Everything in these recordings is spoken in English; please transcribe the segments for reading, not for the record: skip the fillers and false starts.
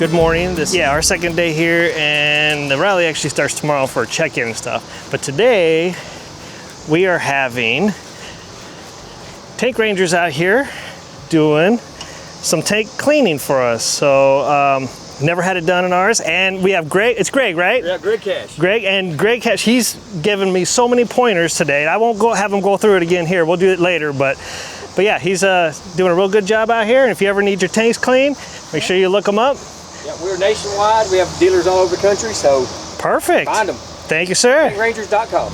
Good morning. Our second day here, and the rally actually starts tomorrow for a check-in and stuff. But today, we are having tank rangers out here doing some tank cleaning for us. So, never had it done in ours, and we have Greg. It's Greg, right? Yeah, Greg Cash. Greg Cash. He's given me so many pointers today. I won't have him go through it again here. We'll do it later, but yeah, he's doing a real good job out here. And if you ever need your tanks clean, make sure you look him up. Yeah, we're nationwide. We have dealers all over the country, so perfect. Find them. Thank you, sir. Tankrangers.com.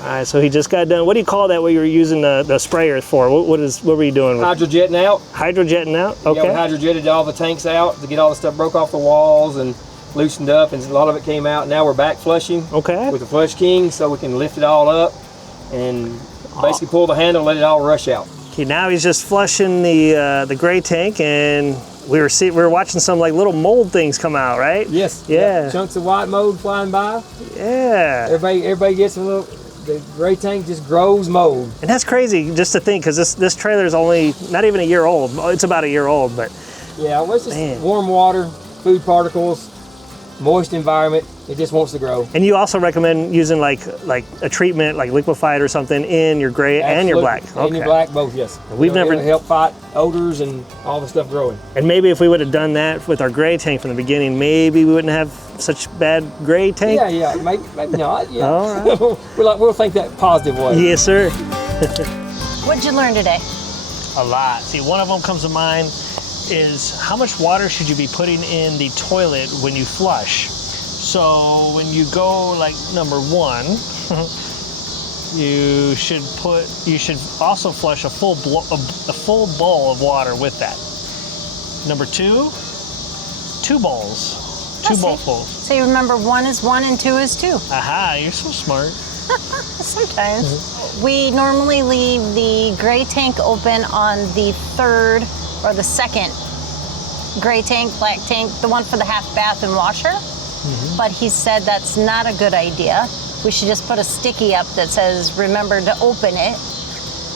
All right, so he just got done. What do you call that? What you were using the sprayer for? What were you doing? Hydrojetting out. Hydrojetting out. Okay. Yeah, we hydrojetted all the tanks out to get all the stuff broke off the walls and loosened up, and a lot of it came out. Now we're back flushing. Okay. With the Flush King, so we can lift it all up and basically pull the handle, let it all rush out. Okay, now he's just flushing the gray tank, and we were watching some like little mold things come out, right? Yes. Yeah. Yep. Chunks of white mold flying by. Yeah. Everybody gets a little. The gray tank just grows mold. And that's crazy just to think, because this trailer is only not even a year old. It's about a year old, but yeah, well, it's just warm water, food particles, moist environment. It just wants to grow. And you also recommend using like a treatment like Liquified or something in your gray and your black. Okay. And your black, both, yes. It'll help fight odors and all the stuff growing. And maybe if we would have done that with our gray tank from the beginning, maybe we wouldn't have such bad gray tank. Yeah, maybe not. Yeah. All right. We'll think that positive way. Yes, sir. What'd you learn today? A lot. See, one of them comes to mind is how much water should you be putting in the toilet when you flush? So when you go like number one, you should also flush a full bowl of water with that. Number two bowls. Two bowls. So you remember 1 is 1 and 2 is 2. Aha, you're so smart. Sometimes. We normally leave the gray tank open on the third or the second gray tank, black tank, the one for the half bath and washer. But he said that's not a good idea. We should just put a sticky up that says, remember to open it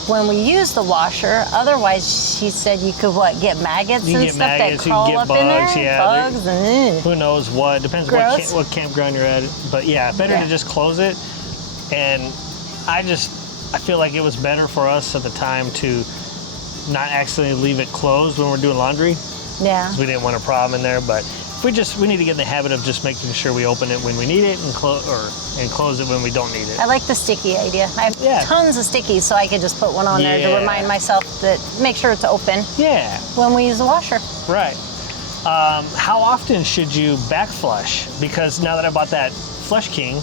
when we use the washer. Otherwise, he said you could, get maggots and stuff that crawl up in there? Yeah, bugs and who knows what. Depends what campground you're at. But yeah, better to just close it. And I feel like it was better for us at the time to not accidentally leave it closed when we're doing laundry. Yeah. Because we didn't want a problem in there. But we need to get in the habit of just making sure we open it when we need it and close it when we don't need it. I like the sticky idea. I have tons of stickies, so I could just put one on there to remind myself that make sure it's open. Yeah. When we use the washer. Right. How often should you back flush? Because now that I bought that Flush King,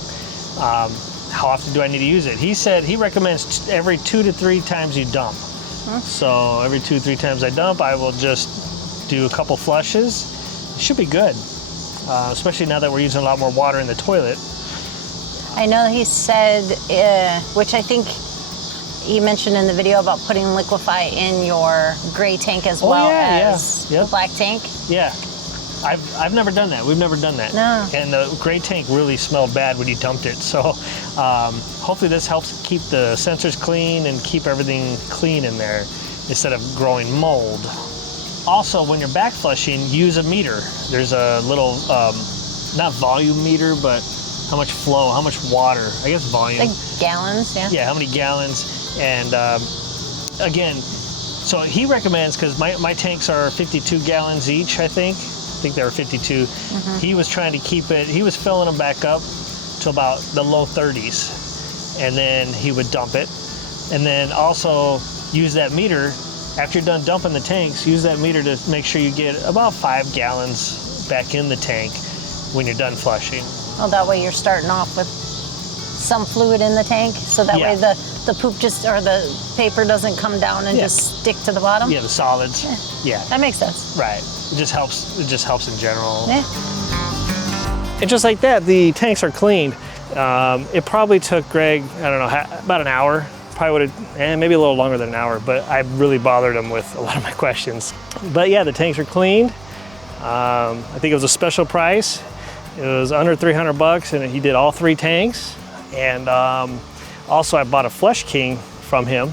how often do I need to use it? He said he recommends every 2 to 3 times you dump. So every 2 or 3 times I dump, I will just do a couple flushes. It should be good, especially now that we're using a lot more water in the toilet. I know he said, which I think he mentioned in the video about putting Liquify in your gray tank as well as the black tank. Yeah, I've never done that. We've never done that. No. And the gray tank really smelled bad when you dumped it. So hopefully this helps keep the sensors clean and keep everything clean in there instead of growing mold. Also, when you're back flushing, use a meter. There's a little, not volume meter, but how much flow, how much water, I guess volume. Like gallons, yeah. Yeah, how many gallons. And again, so he recommends, because my tanks are 52 gallons each, I think they were 52. He was trying to keep it, he was filling them back up to about the low 30s. And then he would dump it. And then also use that meter. After you're done dumping the tanks, use that meter to make sure you get about 5 gallons back in the tank when you're done flushing. Well, that way you're starting off with some fluid in the tank, so that way the poop or the paper doesn't come down and just stick to the bottom. Yeah, the solids. Yeah. That makes sense. Right. It just helps in general. Yeah. And just like that, the tanks are cleaned. It probably took Greg, I don't know, about an hour. Probably would have, maybe a little longer than an hour, but I really bothered him with a lot of my questions. But yeah, the tanks are cleaned. I think it was a special price. It was under $300 and he did all 3 tanks. And also I bought a Flush King from him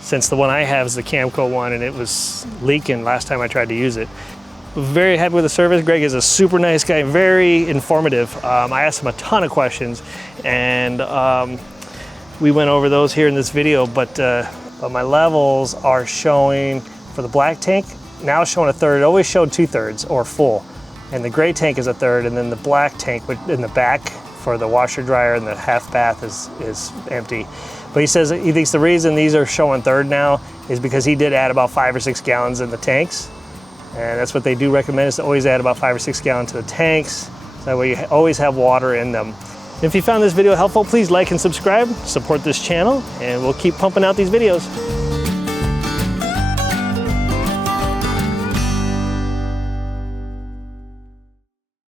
since the one I have is the Camco one, and it was leaking last time I tried to use it. Very happy with the service. Greg is a super nice guy, very informative. I asked him a ton of questions, and we went over those here in this video, but my levels are showing for the black tank, now it's showing a third. It always showed 2/3 or full. And the gray tank is a third, and then the black tank in the back for the washer dryer and the half bath is empty. But he says he thinks the reason these are showing third now is because he did add about 5 or 6 gallons in the tanks. And that's what they do recommend, is to always add about 5 or 6 gallons to the tanks. So that way you always have water in them. If you found this video helpful, please like and subscribe, support this channel, and we'll keep pumping out these videos.